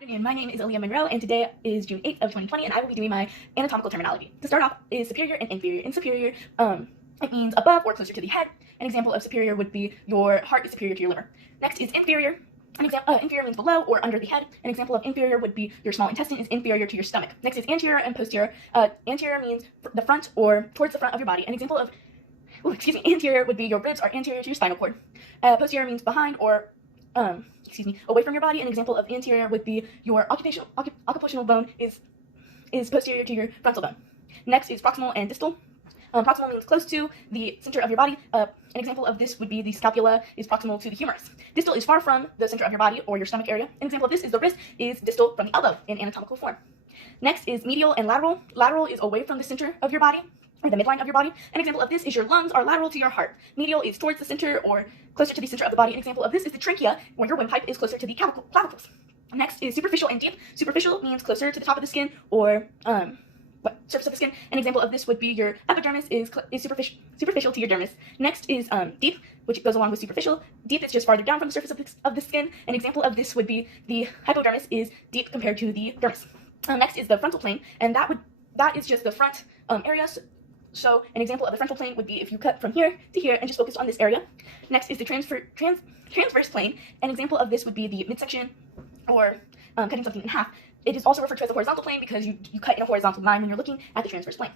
My name is Aaliyah Monroe, and today is June 8th of 2020, and I will be doing my anatomical terminology. To start off is superior and inferior. In superior, it means above or closer to the head. An example of superior would be your heart is superior to your liver. Next is inferior. Inferior means below or under the head. An example of inferior would be your small intestine is inferior to your stomach. Next is anterior and posterior. Anterior means the front or towards the front of your body. An example of, anterior would be your ribs are anterior to your spinal cord. Posterior means behind or away from your body. An example of anterior would be your occipital bone is posterior to your frontal bone. Next is proximal and distal. Proximal means close to the center of your body. An example of this would be the scapula is proximal to the humerus. Distal is far from the center of your body or your stomach area. An example of this is the wrist is distal from the elbow in anatomical form. Next is medial and lateral. Lateral is away from the center of your body, or the midline of your body. An example of this is your lungs are lateral to your heart. Medial is towards the center or closer to the center of the body. An example of this is the trachea, where your windpipe is closer to the clavicles. Next is superficial and deep. Superficial means closer to the top of the skin or surface of the skin. An example of this would be your epidermis is superficial to your dermis. Next is deep, which goes along with superficial. Deep is just farther down from the surface of the skin. An example of this would be the hypodermis is deep compared to the dermis. Next is the frontal plane, and that is just the front area. So an example of the frontal plane would be if you cut from here to here and just focus on this area. Next is the transverse plane. An example of this would be the midsection or cutting something in half. It is also referred to as the horizontal plane because you cut in a horizontal line when you're looking at the transverse plane.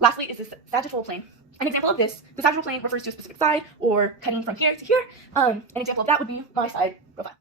Lastly is the sagittal plane. An example of this, the sagittal plane refers to a specific side or cutting from here to here. An example of that would be my side profile.